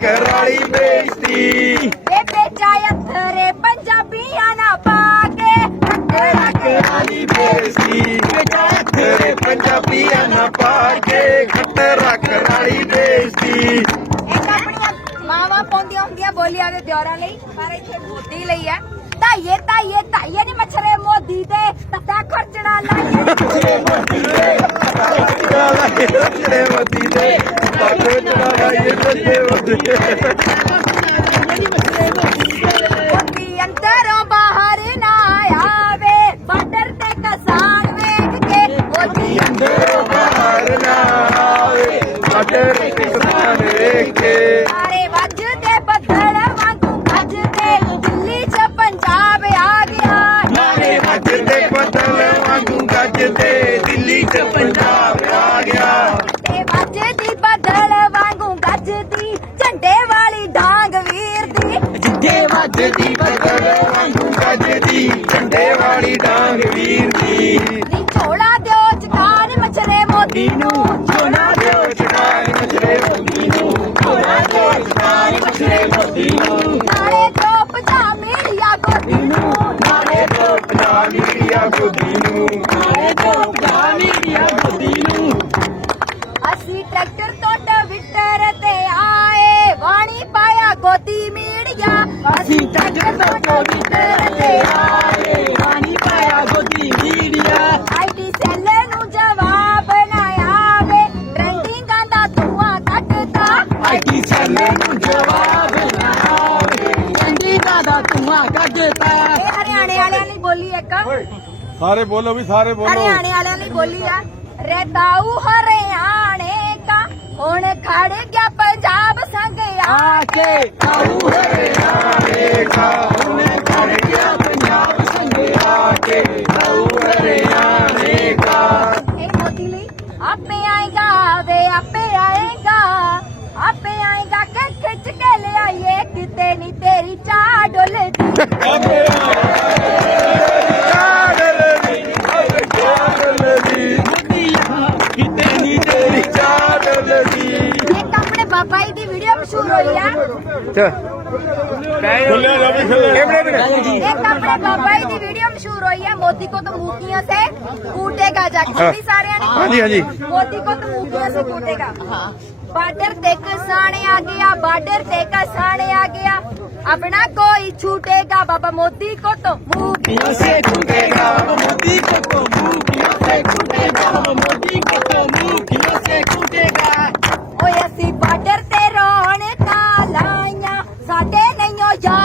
ਕਰਾਲੀ ਵੇ ਵੇਚਾ ਅਥਰੇ ਪੰਜਾਬੀਆਂ ਨਾ ਪਾ ਕੇ ਖੱਟੜਾ ਕਰਾਲੀ ਬੇਸਤੀ ਤੇਰੇ ਪੰਜਾਬੀਆਂ ਨਾ ਪਾ ਕੇ ਖੱਟਰਾ ਕਰਾਲੀ ਆਪਣੀਆਂ ਮਾਵਾਂ ਪਾਉਂਦੀਆਂ ਹੁੰਦੀਆਂ ਬੋਲੀਆਂ ਦੇ ਦਿਓਰਾਂ ਲਈ ਪਰ ਇੱਥੇ ਮੋਦੀ ਲਈ ਹੈ। ਤਾਈਏ ਤਾਈਏ ਤਾਈਏ ਨੀ ਮਛਰੇ ਮੋਦੀ ਦੇ ਤੱਤਾ ਖਰਚਣਾ ਲਾਈਏ। ਮੋਦੀ ਦੇ ਬਾਕੋ ਚੜਾ ਲਾਈਏ ਮੋਦੀ ਦੇ। ਮੋਦੀ ਅੰਦਰੋਂ ਬਾਹਰ ਨਾ ਆਵੇ ਬਾਰਡਰ ਤੇ ਕਸਾਨ ਵੇਖ ਕੇ ਮੋਦੀ ਅੰਦਰੋਂ ਬਾਹਰ ਨਾ ਆਵੇ ਅਡਰ ਕਿਸਾਨ ਵੇਖ ਕੇ। ਸਾਰੇ ਵੱਜਦੇ ਬੱਦਲ ਵਾਂਗੂ ਵੱਜਦੇ ਦਿੱਲੀ 'ਚ ਜਿੱਦੇ ਵੱਜਦੀ ਬੱਦਲ ਗੱਜਦੀ ਝੰਡੇ ਵਾਲੀ ਡਾਂਗ ਵੀਰ ਦੀ ਨੀ ਝੋਲਾ ਦਿਓ ਚਟਾਨ ਮਛਰੇ ਮੋਦੀ ਨੂੰ। ਸੋਨਾ ਦਿਓ ਚੜਾਈ ਮਛਰੇ ਮੋਦੀ ਨੂੰ। ਸੋਨਾ ਦਿਓ ਚੜਾਈ ਮਛਰੇ ਮੋਦੀ ਨੂੰ। ਨਾਲੇ ਦੋ ਪਜਾਮੀਆਂ ਗੋਦੀ ਨੂੰ। ਨਾਲੇ ਦੋ ਪੰਜਾਬ ਮੀਡੀਆ ਗੋਦੀ ਨੂੰ। ਨਾਲੇ ਤੋਂ ਆਈਟੀ ਸੈੱਲ ਨੂੰ ਜਵਾਬ ਨਾ ਆਵੇ ਚੰਡੀਗੜ੍ਹ ਦਾ ਧੂਆਂ ਕੱਢਤਾ ਇਹ ਹਰਿਆਣੇ ਵਾਲਿਆਂ ਲਈ ਬੋਲੀ ਇੱਕ। ਸਾਰੇ ਬੋਲੋ ਵੀ ਸਾਰੇ ਹਰਿਆਣੇ ਵਾਲਿਆਂ ਲਈ ਬੋਲੀ ਆ ਰਤਾਊ ਹਰਿਆਣੇ ਕਾ ਹੁਣ ਖੜ ਗਿਆ ਪੰਜਾਬ ਸੰਗ ਆ ਕੇ ਹਰਿਆਣੇ ਕਾ अपने बाबा जी की वीडियो मशहूर हुई है मोदी को तो मूकियों से कूटेगा जाके सुनी सारे ने हाँ जी, हाँ जी। मोदी को तो मूकियों से कूटेगा बार्डर ते किसाने आ गया बार्डर ते किसाने आ गया अपना कोई छूटेगा बाबा मोदी को तो मूकियों से छूटेगा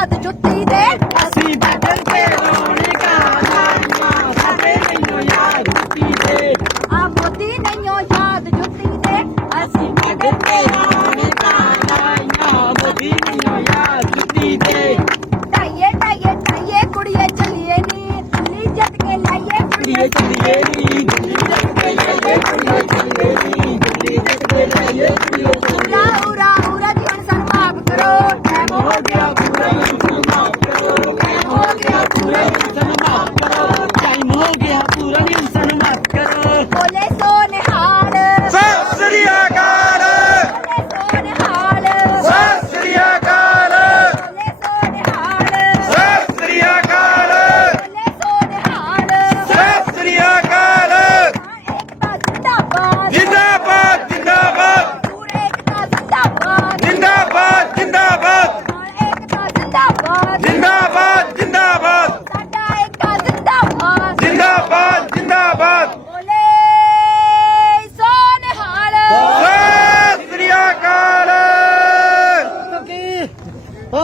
காது சொட்டு